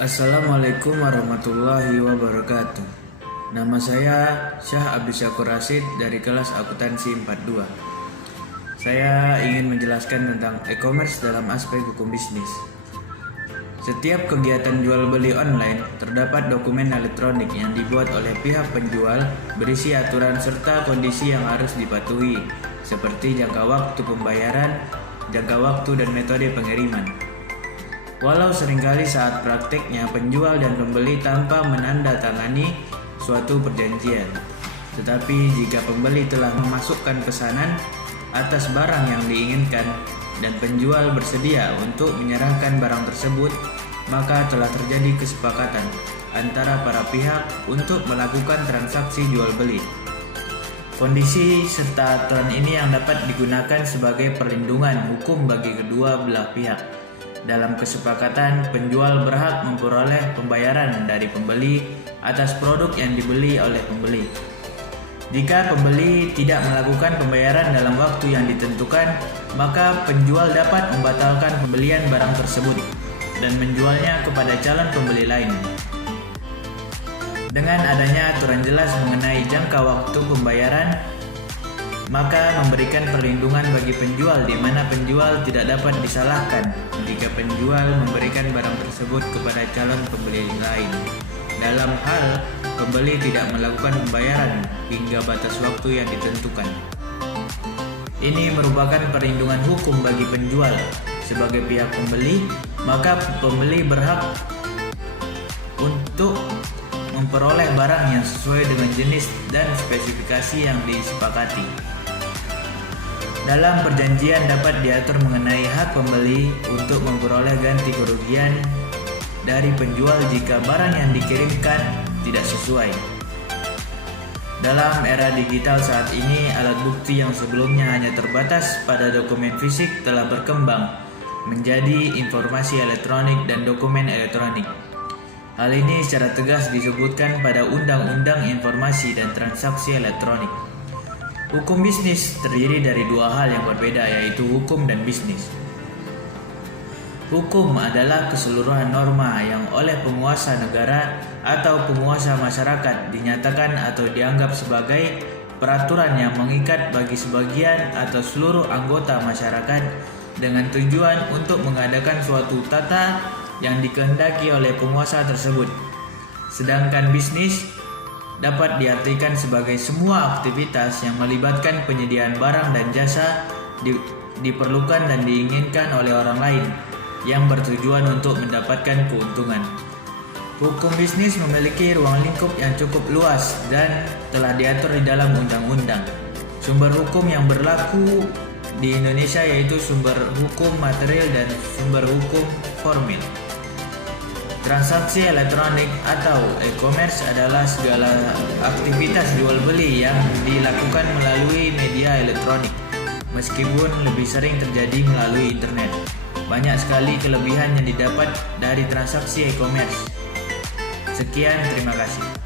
Assalamualaikum warahmatullahi wabarakatuh. Nama saya Syah Abdus Syakur Rasid dari kelas akuntansi 42. Saya ingin menjelaskan tentang e-commerce dalam aspek hukum bisnis. Setiap kegiatan jual beli online terdapat dokumen elektronik yang dibuat oleh pihak penjual berisi aturan serta kondisi yang harus dipatuhi, seperti jangka waktu pembayaran, jangka waktu dan metode pengiriman. Walau seringkali saat prakteknya penjual dan pembeli tanpa menandatangani suatu perjanjian, tetapi jika pembeli telah memasukkan pesanan atas barang yang diinginkan dan penjual bersedia untuk menyerahkan barang tersebut, maka telah terjadi kesepakatan antara para pihak untuk melakukan transaksi jual beli. Kondisi serta aturan ini yang dapat digunakan sebagai perlindungan hukum bagi kedua belah pihak. Dalam kesepakatan, penjual berhak memperoleh pembayaran dari pembeli atas produk yang dibeli oleh pembeli. Jika pembeli tidak melakukan pembayaran dalam waktu yang ditentukan, maka penjual dapat membatalkan pembelian barang tersebut dan menjualnya kepada calon pembeli lain. Dengan adanya aturan jelas mengenai jangka waktu pembayaran, maka memberikan perlindungan bagi penjual di mana penjual tidak dapat disalahkan jika penjual memberikan barang tersebut kepada calon pembeli lain dalam hal pembeli tidak melakukan pembayaran hingga batas waktu yang ditentukan. Ini merupakan perlindungan hukum bagi penjual sebagai pihak pembeli, maka pembeli berhak untuk memperoleh barang yang sesuai dengan jenis dan spesifikasi yang disepakati. Dalam perjanjian dapat diatur mengenai hak pembeli untuk memperoleh ganti kerugian dari penjual jika barang yang dikirimkan tidak sesuai. Dalam era digital saat ini, alat bukti yang sebelumnya hanya terbatas pada dokumen fisik telah berkembang menjadi informasi elektronik dan dokumen elektronik. Hal ini secara tegas disebutkan pada Undang-Undang Informasi dan Transaksi Elektronik. Hukum bisnis terdiri dari dua hal yang berbeda, yaitu hukum dan bisnis. Hukum adalah keseluruhan norma yang oleh penguasa negara atau penguasa masyarakat dinyatakan atau dianggap sebagai peraturan yang mengikat bagi sebagian atau seluruh anggota masyarakat dengan tujuan untuk mengadakan suatu tata yang dikehendaki oleh penguasa tersebut. Sedangkan bisnis dapat diartikan sebagai semua aktivitas yang melibatkan penyediaan barang dan jasa diperlukan dan diinginkan oleh orang lain yang bertujuan untuk mendapatkan keuntungan. Hukum bisnis memiliki ruang lingkup yang cukup luas dan telah diatur di dalam undang-undang. Sumber hukum yang berlaku di Indonesia yaitu sumber hukum material dan sumber hukum formil. Transaksi elektronik atau e-commerce adalah segala aktivitas jual beli yang dilakukan melalui media elektronik, meskipun lebih sering terjadi melalui internet. Banyak sekali kelebihan yang didapat dari transaksi e-commerce. Sekian, terima kasih.